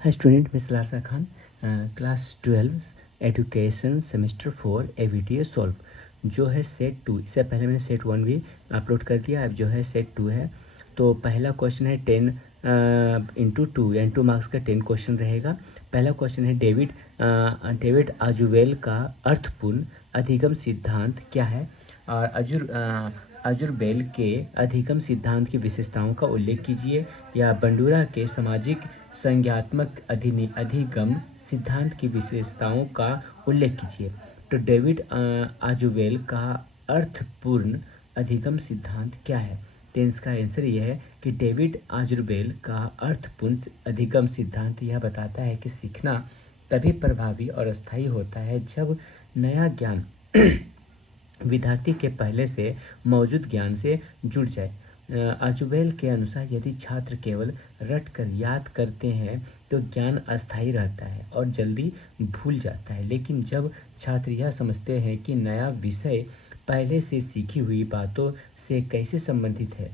हाय student, मैं Salarsa Khan, class 12 education semester 4 AVTA solve जो है सेट 2। इससे पहले मैंने सेट 1 भी अपलोड कर दिया। अब जो है सेट 2 है। तो पहला क्वेश्चन है 10 इंटू 2 यानी 2 मार्क्स का 10 क्वेश्चन रहेगा। पहला क्वेश्चन है डेविड आजुवेल का अर्थपूर्ण अधिगम सिद्धांत क्या है। और अजुर्बेल के अधिगम सिद्धांत की विशेषताओं का उल्लेख कीजिए, या बंडूरा के सामाजिक संज्ञात्मक अधिगम सिद्धांत की विशेषताओं का उल्लेख कीजिए। तो डेविड आजुवेल का अर्थपूर्ण अधिगम सिद्धांत क्या है। तो इसका आंसर यह है कि डेविड आजुर्बेल का अर्थपूर्ण अधिगम सिद्धांत यह बताता है कि सीखना तभी प्रभावी और स्थायी होता है जब नया ज्ञान विद्यार्थी के पहले से मौजूद ज्ञान से जुड़ जाए। आजुबेल के अनुसार यदि छात्र केवल रट कर याद करते हैं तो ज्ञान अस्थायी रहता है और जल्दी भूल जाता है, लेकिन जब छात्र यह समझते हैं कि नया विषय पहले से सीखी हुई बातों से कैसे संबंधित है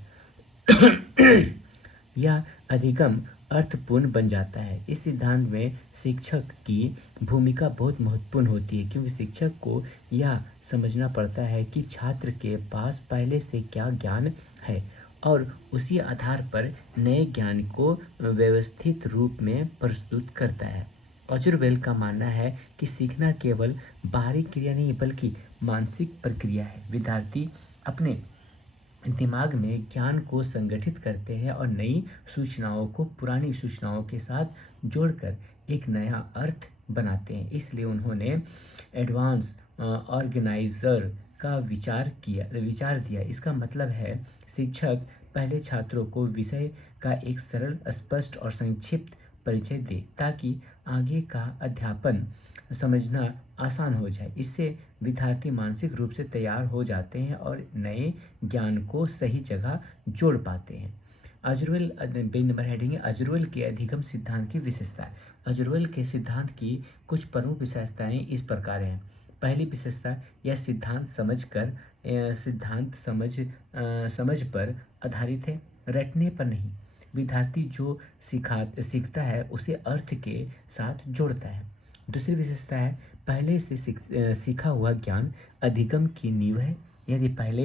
यह अधिगम अर्थपूर्ण बन जाता है। इस सिद्धांत में शिक्षक की भूमिका बहुत महत्वपूर्ण होती है, क्योंकि शिक्षक को यह समझना पड़ता है कि छात्र के पास पहले से क्या ज्ञान है और उसी आधार पर नए ज्ञान को व्यवस्थित रूप में प्रस्तुत करता है। ऑजरवेल का मानना है कि सीखना केवल बाहरी क्रिया नहीं बल्कि मानसिक प्रक्रिया है। विद्यार्थी अपने दिमाग में ज्ञान को संगठित करते हैं और नई सूचनाओं को पुरानी सूचनाओं के साथ जोड़कर एक नया अर्थ बनाते हैं। इसलिए उन्होंने एडवांस ऑर्गेनाइजर का विचार दिया। इसका मतलब है शिक्षक पहले छात्रों को विषय का एक सरल, स्पष्ट और संक्षिप्त परिचय दे ताकि आगे का अध्यापन समझना आसान हो जाए। इससे विद्यार्थी मानसिक रूप से तैयार हो जाते हैं और नए ज्ञान को सही जगह जोड़ पाते हैं। अजुर्वेल पेज नंबर हेडिंग है अजुर्वेल के अधिगम सिद्धांत की विशेषता। अजुर्वेल के सिद्धांत की कुछ प्रमुख विशेषताएं इस प्रकार हैं। पहली विशेषता, यह सिद्धांत समझ पर आधारित है, रटने पर नहीं। विद्यार्थी जो सीखता है उसे अर्थ के साथ जोड़ता है। दूसरी विशेषता है, पहले से सीखा हुआ ज्ञान अधिगम की नींव है। यदि पहले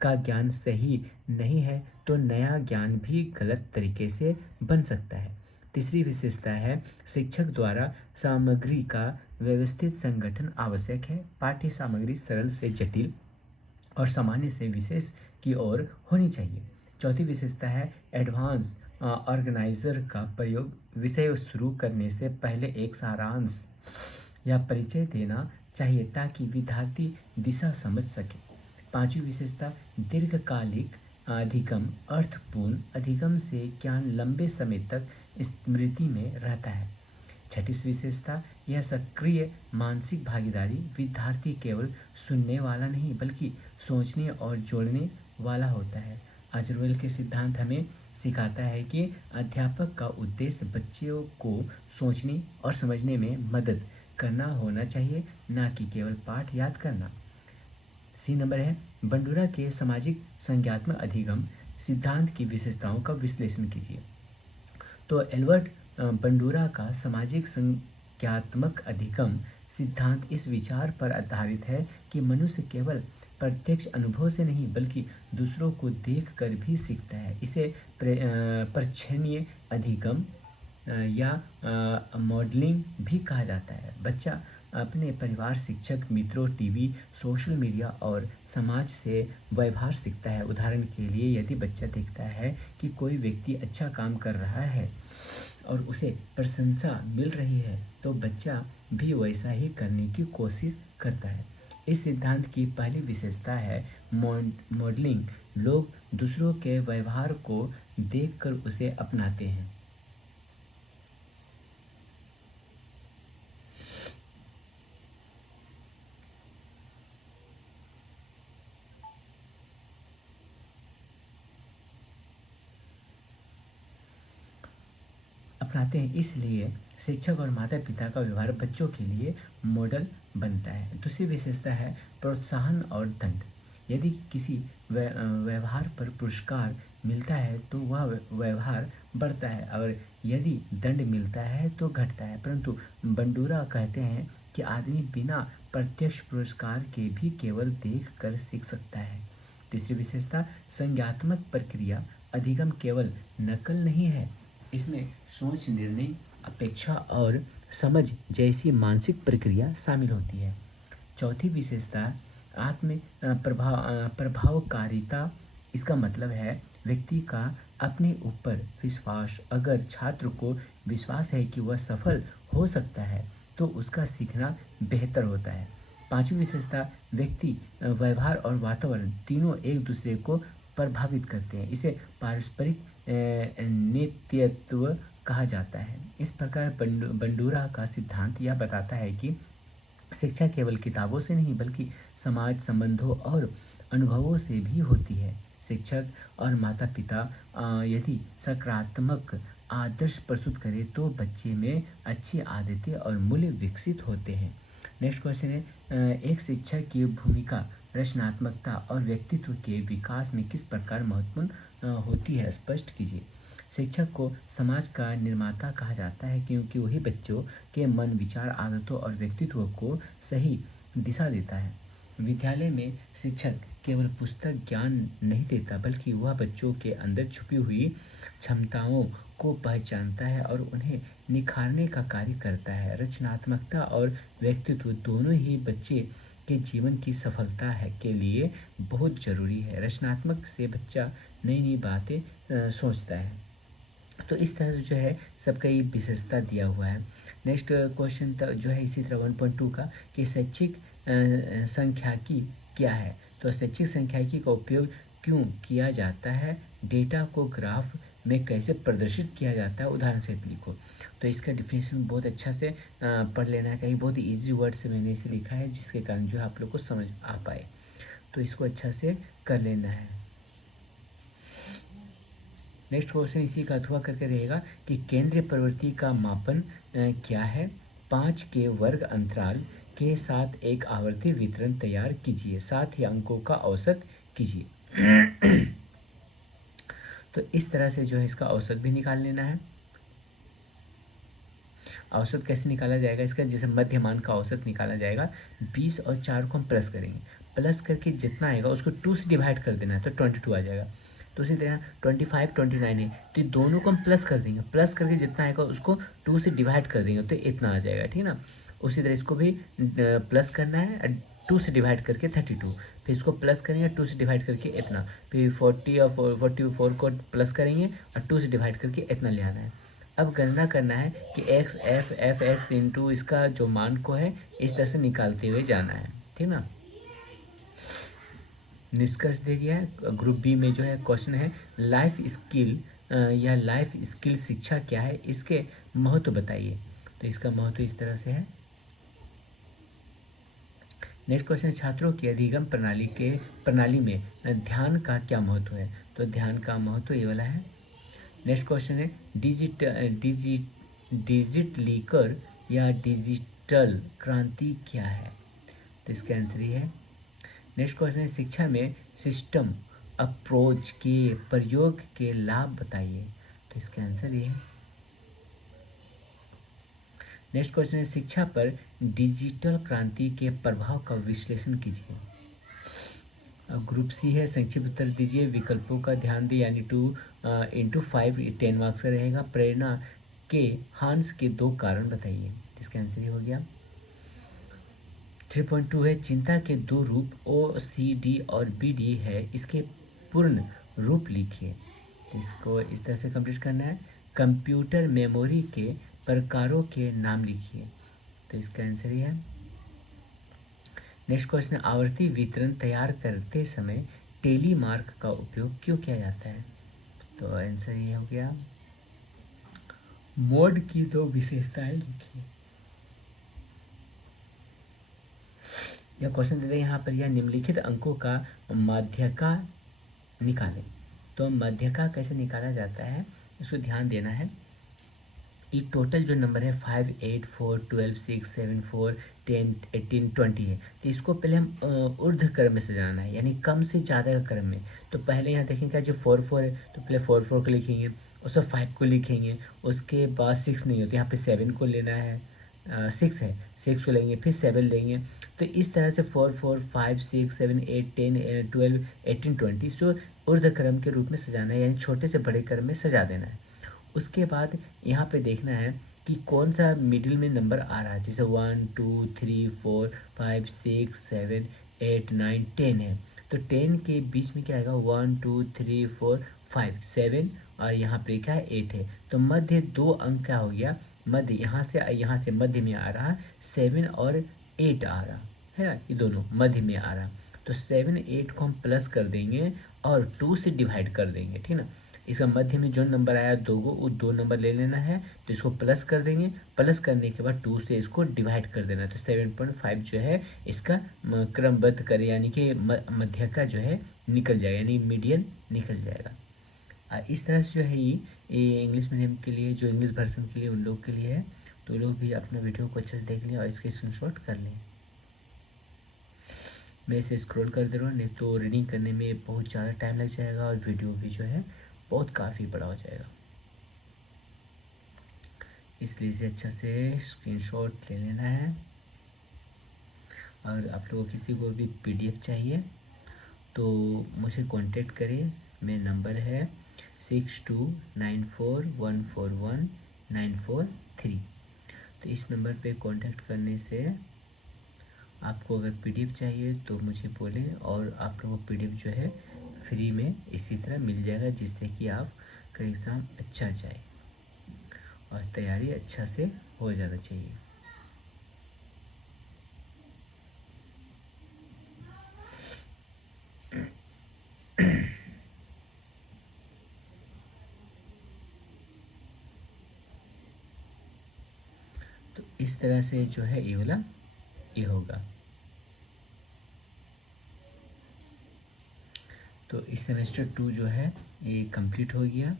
का ज्ञान सही नहीं है तो नया ज्ञान भी गलत तरीके से बन सकता है। तीसरी विशेषता है, शिक्षक द्वारा सामग्री का व्यवस्थित संगठन आवश्यक है। पाठ्य सामग्री सरल से जटिल और सामान्य से विशेष की ओर होनी चाहिए। चौथी विशेषता है, एडवांस ऑर्गेनाइजर का प्रयोग विषय शुरू करने से पहले एक सारांश या परिचय देना चाहिए ताकि विद्यार्थी दिशा समझ सके। पांचवी विशेषता, दीर्घकालिक अधिगम अर्थपूर्ण अधिगम से ज्ञान लंबे समय तक स्मृति में रहता है। छठी विशेषता, यह सक्रिय मानसिक भागीदारी। विद्यार्थी केवल सुनने वाला नहीं बल्कि सोचने और जोड़ने वाला होता है। आजुर्वेल के सिद्धांत हमें सिखाता है कि अध्यापक का उद्देश्य बच्चों को सोचने और समझने में मदद करना होना चाहिए, ना कि केवल पाठ याद करना। सी नंबर है, बंडूरा के सामाजिक संज्ञात्मक अधिगम सिद्धांत की विशेषताओं का विश्लेषण कीजिए। तो एल्बर्ट बंडूरा का सामाजिक संज्ञात्मक अधिगम सिद्धांत इस विचार पर आधारित है कि मनुष्य केवल प्रत्यक्ष अनुभव से नहीं बल्कि दूसरों को देखकर भी सीखता है। इसे प्रच्छन्नीय अधिगम या मॉडलिंग भी कहा जाता है। बच्चा अपने परिवार, शिक्षक, मित्रों, टीवी, सोशल मीडिया और समाज से व्यवहार सीखता है। उदाहरण के लिए, यदि बच्चा देखता है कि कोई व्यक्ति अच्छा काम कर रहा है और उसे प्रशंसा मिल रही है तो बच्चा भी वैसा ही करने की कोशिश करता है। इस सिद्धांत की पहली विशेषता है मॉडलिंग। लोग दूसरों के व्यवहार को देखकर उसे अपनाते हैं। इसलिए शिक्षक और माता पिता का व्यवहार बच्चों के लिए मॉडल बनता है। दूसरी विशेषता है प्रोत्साहन और दंड। यदि किसी व्यवहार पर पुरस्कार मिलता है तो वह व्यवहार बढ़ता है और यदि दंड मिलता है तो घटता है। परंतु बंडूरा कहते हैं कि आदमी बिना प्रत्यक्ष पुरस्कार के भी केवल देख कर सीख सकता है। तीसरी विशेषता, संज्ञात्मक प्रक्रिया अधिगम केवल नकल नहीं है, इसमें सोच, निर्णय, अपेक्षा और समझ जैसी मानसिक प्रक्रिया शामिल होती है। चौथी विशेषता, प्रभावकारिता। इसका मतलब है व्यक्ति का अपने ऊपर विश्वास। अगर छात्र को विश्वास है कि वह सफल हो सकता है तो उसका सीखना बेहतर होता है। पांचवी विशेषता, व्यक्ति, व्यवहार और वातावरण तीनों एक दूसरे को प्रभावित करते हैं। इसे पारस्परिक नेतृत्व कहा जाता है। इस प्रकार बंडूरा का सिद्धांत यह बताता है कि शिक्षा केवल किताबों से नहीं बल्कि समाज, संबंधों और अनुभवों से भी होती है। शिक्षक और माता पिता यदि सकारात्मक आदर्श प्रस्तुत करें तो बच्चे में अच्छी आदतें और मूल्य विकसित होते हैं। नेक्स्ट क्वेश्चन है, एक शिक्षक की भूमिका रचनात्मकता और व्यक्तित्व के विकास में किस प्रकार महत्वपूर्ण होती है, स्पष्ट कीजिए। शिक्षक को समाज का निर्माता कहा जाता है क्योंकि वही बच्चों के मन, विचार, आदतों और व्यक्तित्व को सही दिशा देता है। विद्यालय में शिक्षक केवल पुस्तक ज्ञान नहीं देता बल्कि वह बच्चों के अंदर छुपी हुई क्षमताओं को पहचानता है और उन्हें निखारने का कार्य करता है। रचनात्मकता और व्यक्तित्व दोनों ही बच्चे के जीवन की सफलता है के लिए बहुत ज़रूरी है। रचनात्मक से बच्चा नई नई बातें सोचता है। तो इस तरह से जो है सबका ये विशेषता दिया हुआ है। नेक्स्ट क्वेश्चन जो है इसी तरह 1.2 का कि शैक्षिक सांख्यिकी क्या है। तो शैक्षिक सांख्यिकी का उपयोग क्यों किया जाता है, डेटा को ग्राफ में कैसे प्रदर्शित किया जाता है, उदाहरण सहित लिखो। तो इसका डिफिनेशन बहुत अच्छा से पढ़ लेना है, कहीं बहुत ईजी वर्ड से मैंने इसे लिखा है जिसके कारण जो आप लोग को समझ आ पाए, तो इसको अच्छा से कर लेना है। नेक्स्ट क्वेश्चन इसी का अथवा करके रहेगा कि केंद्रीय प्रवृत्ति का मापन क्या है। 5 के वर्ग अंतराल के साथ एक आवर्ती वितरण तैयार कीजिए, साथ ही अंकों का औसत कीजिए। तो इस तरह से जो है इसका औसत भी निकाल लेना है। औसत कैसे निकाला जाएगा इसका, जैसे मध्यमान का औसत निकाला जाएगा। 20 और 4 को हम प्लस करेंगे, प्लस करके जितना आएगा उसको 2 से डिवाइड कर देना है तो 22 आ जाएगा। तो उसी तरह 25, 29 है तो ये दोनों को हम प्लस कर देंगे, प्लस करके जितना आएगा उसको 2 से डिवाइड कर देंगे तो इतना आ जाएगा, ठीक है ना। उसी तरह इसको भी प्लस करना है, 2 से डिवाइड करके 32, फिर इसको प्लस करेंगे 2 से डिवाइड करके इतना, फिर 40 और 44 को प्लस करेंगे और 2 से डिवाइड करके इतना ले आना है। अब गणना करना है कि एफ एक्स इंटू इसका जो मान को है इस तरह से निकालते हुए जाना है, ठीक ना। निष्कर्ष दे दिया है। ग्रुप बी में जो है क्वेश्चन है लाइफ स्किल या लाइफ स्किल शिक्षा क्या है, इसके महत्व बताइए। तो इसका महत्व इस तरह से है। नेक्स्ट क्वेश्चन, छात्रों की अधिगम प्रणाली में ध्यान का क्या महत्व है। तो ध्यान का महत्व ये वाला है। नेक्स्ट क्वेश्चन है डिजिटलीकर या डिजिटल क्रांति क्या है। तो इसका आंसर ये है। नेक्स्ट क्वेश्चन है शिक्षा में सिस्टम अप्रोच के प्रयोग के लाभ बताइए। तो इसका आंसर ये है। नेक्स्ट क्वेश्चन है शिक्षा पर डिजिटल क्रांति के प्रभाव का विश्लेषण कीजिए। ग्रुप सी है, संक्षिप्त उत्तर दीजिए, विकल्पों का ध्यान दें, यानी 2 into 5 10 मार्क्स का रहेगा। प्रेरणा के हांस के 2 कारण बताइए। इसका आंसर ये हो गया। 3.2 है चिंता के 2 रूप OCD और BD है, इसके पूर्ण रूप लिखिए। तो इसको इस तरह से कंप्लीट करना है। कंप्यूटर मेमोरी के प्रकारों के नाम लिखिए। तो इसका आंसर ये है। नेक्स्ट क्वेश्चन, आवर्ती वितरण तैयार करते समय टेलीमार्क का उपयोग क्यों किया जाता है। तो आंसर ये हो गया। मोड की 2 विशेषताएं लिखिए। यह क्वेश्चन देते हैं यहाँ पर, यह निम्नलिखित अंकों का माध्यका निकालें। तो माध्यका कैसे निकाला जाता है इसको ध्यान देना है। ये टोटल जो नंबर है 5, 8, 4, 12, 6, 7, 4, 10, 18, 20 है। तो इसको पहले हम ऊर्ध्व क्रम में सजाना है, यानी कम से ज़्यादा का क्रम में। तो पहले यहाँ देखेंगे जो 4 4 है, तो पहले 4 4 को लिखेंगे, उसके 5 को लिखेंगे, उसके बाद 6 नहीं हो तो यहाँ पे 7 को लेना है, 6 है 6 को लेंगे, फिर 7 लेंगे। तो इस तरह से 4 4 5 6 7 8 10 12 18 20 सो ऊर्ध्व क्रम के रूप में सजाना है, यानी छोटे से बड़े क्रम में सजा देना है। उसके बाद यहाँ पे देखना है कि कौन सा मिडिल में नंबर आ रहा है, जैसे 1 2 3 4 5 6 7 8 9 10 है। तो 10 के बीच में क्या आएगा, 1 2 3 4 5 7 और यहाँ पे क्या है 8 है। तो मध्य 2 अंक क्या हो गया, मध्य यहाँ से मध्य में आ रहा 7 और 8 आ रहा है ना, ये दोनों मध्य में आ रहा। तो 7 8 को हम प्लस कर देंगे और 2 से डिवाइड कर देंगे, ठीक ना। इसका मध्य में जो नंबर आया 2 को, वो 2 नंबर ले लेना है, तो इसको प्लस कर देंगे। प्लस करने के बाद 2 से इसको डिवाइड कर देना है। तो 7.5 जो है इसका क्रमबद्ध करें, यानी कि मध्य का जो है निकल जाएगा, यानी मीडियन निकल जाएगा। इस तरह से जो है ये इंग्लिश मीडियम के लिए, जो इंग्लिश वर्जन के लिए उन लोग के लिए है। तो लोग भी अपना वीडियो को अच्छे से देख लें और इसके स्क्रीनशॉट कर लें। मैं इसे स्क्रॉल कर दे रहा हूँ, नहीं तो रीडिंग करने में बहुत ज़्यादा टाइम लग जाएगा और वीडियो भी जो है बहुत काफ़ी बड़ा हो जाएगा, इसलिए इसे अच्छा से स्क्रीनशॉट ले लेना है। और आप लोगों को किसी को भी पीडीएफ चाहिए तो मुझे कांटेक्ट करें। मेरा नंबर है 6294141943। तो इस नंबर पे कांटेक्ट करने से आपको अगर पीडीएफ चाहिए तो मुझे बोलें, और आप लोगों को पीडीएफ जो है फ्री में इसी तरह मिल जाएगा, जिससे कि आपका एग्ज़ाम अच्छा जाए और तैयारी अच्छा से हो जाना चाहिए। तो इस तरह से जो है ये वाला ये होगा। तो इस सेमेस्टर 2 जो है ये कंप्लीट हो गया।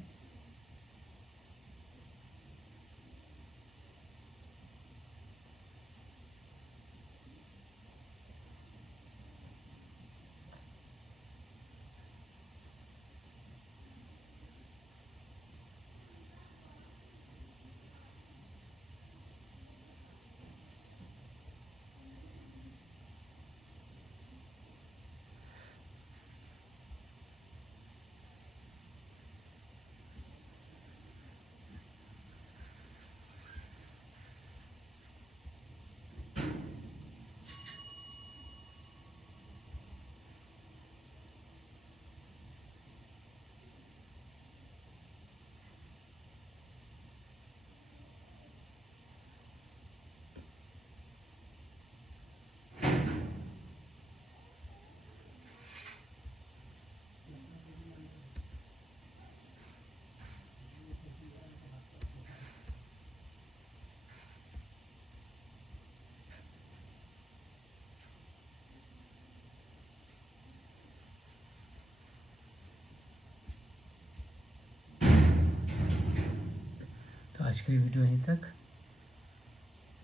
तो आज के लिए वीडियो यहीं तक।